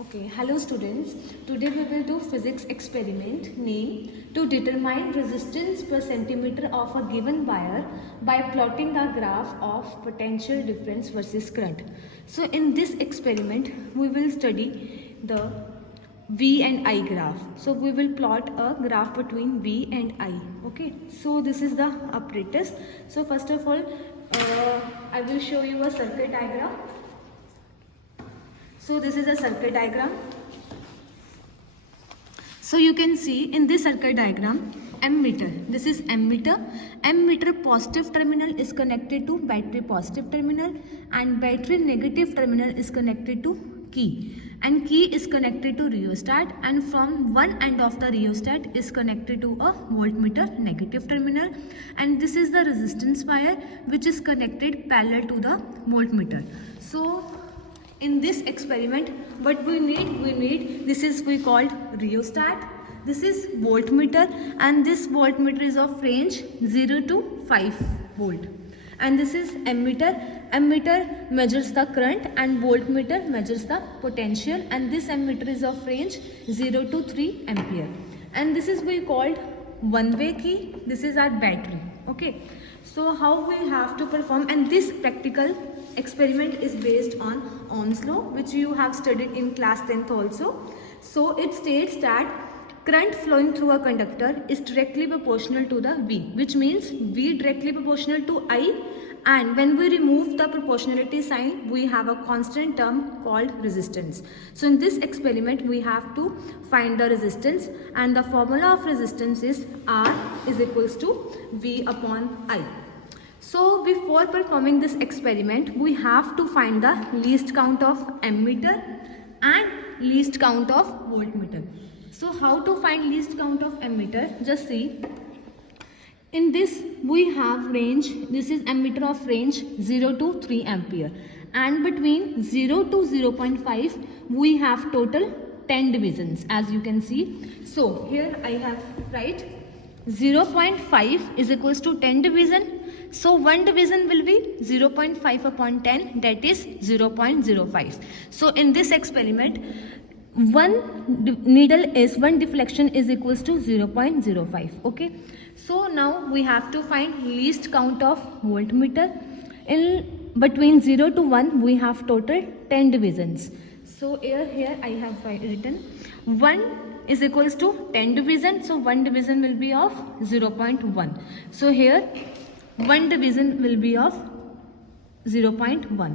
Okay, hello students. Today we will do physics experiment name to determine resistance per centimeter of a given wire by plotting a graph of potential difference versus current. So in this experiment we will study the V and I graph. So we will plot a graph between V and I. Okay, so this is the apparatus. So first of all I will show you a circuit diagram. So this is a circuit diagram. So you can see in this circuit diagram ammeter. This is ammeter. Ammeter positive terminal is connected to battery positive terminal and battery negative terminal is connected to key. And key is connected to rheostat, and from one end of the rheostat is connected to a voltmeter negative terminal, and this is the resistance wire which is connected parallel to the voltmeter. So in this experiment what we need this is we called rheostat, this is voltmeter, and this voltmeter is of range 0 to 5 volt, and this is ammeter. Ammeter measures the current and voltmeter measures the potential, and this ammeter is of range 0 to 3 ampere, and this is we called one way key. This is our battery. Okay, so how we have to perform, and this practical experiment is based on Ohm's law, which you have studied in class 10th also. So it states that current flowing through a conductor is directly proportional to the V, which means V directly proportional to I, and when we remove the proportionality sign we have a constant term called resistance. So in this experiment we have to find the resistance, and the formula of resistance is R is equals to V upon I. So before performing this experiment we have to find the least count of ammeter and least count of voltmeter. So how to find least count of ammeter? Just see. In this we have range, this is ammeter of range 0 to 3 ampere, and between 0 to 0.5 we have total 10 divisions, as you can see. So here I have write 0.5 is equals to 10 division. So one division will be 0.5 upon 10, that is 0.05. So in this experiment one deflection is equals to 0.05. Okay, so now we have to find least count of voltmeter. In between 0 to 1 we have total 10 divisions. So here I have written 1 is equals to 10 division, so one division will be of 0.1. So here one division will be of 0.1.